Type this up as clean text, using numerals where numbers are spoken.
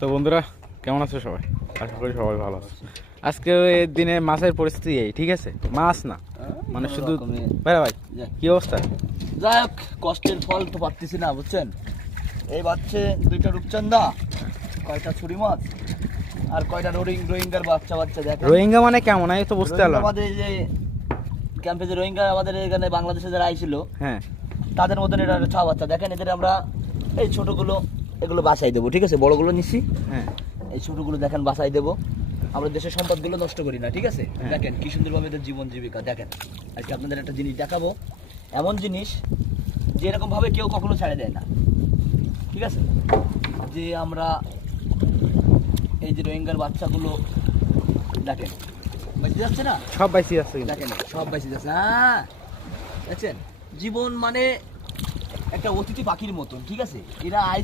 তো বন্ধুরা, কেমন আছো সবাই? আশা করি সবাই ভালো আছে। আজকে এই দিনে মাছের পরিস্থিতি এই, ঠিক আছে? মাছ না, মানে শুধু ভাই ভাই কি অবস্থা? যাই হোক, কষ্টের ফল তো পাচ্ছি না, বুঝছেন? এই বাচ্চে দুইটা রূপচন্দা, কয়টা ছুরি মাছ আর কয়টা রোহিঙ্গার বাচ্চা বাচ্চা। দেখেন রোহিঙ্গা মানে কেমন, আমি তো বুঝতে পারলাম। আমাদের যে ক্যাম্পে যে রোহিঙ্গা আমাদের এখানে বাংলাদেশে যারা আইছিল, হ্যাঁ, তাদের মতন এটা ছ বাচ্চা। দেখেন এদের আমরা এই ছোটগুলো এগুলো বাছাই দেবো, ঠিক আছে? বড়গুলো নিচ্ছি, হ্যাঁ, এই ছোটগুলো দেখেন বাছাই দেবো। আমরা দেশের সম্পদগুলো নষ্ট করি না, ঠিক আছে? দেখেন কি সুন্দরভাবে এদের জীবন জীবিকা। দেখেন আজকে আপনাদের একটা জিনিস দেখাবো, এমন জিনিস যে এরকম ভাবে কেউ কখনো ছেড়ে দেয় না, ঠিক আছে? যে আমরা এই যে রোহিঙ্গার বাচ্চাগুলো দেখেন বেঁচে যাচ্ছে না, সব বাইসি আছে কিন্তু। দেখেন সব বেঁচে যাচ্ছে। হ্যাঁ, দেখছেন? জীবন মানে একটা অতিথি পাখির মতন, ঠিক আছে? এরা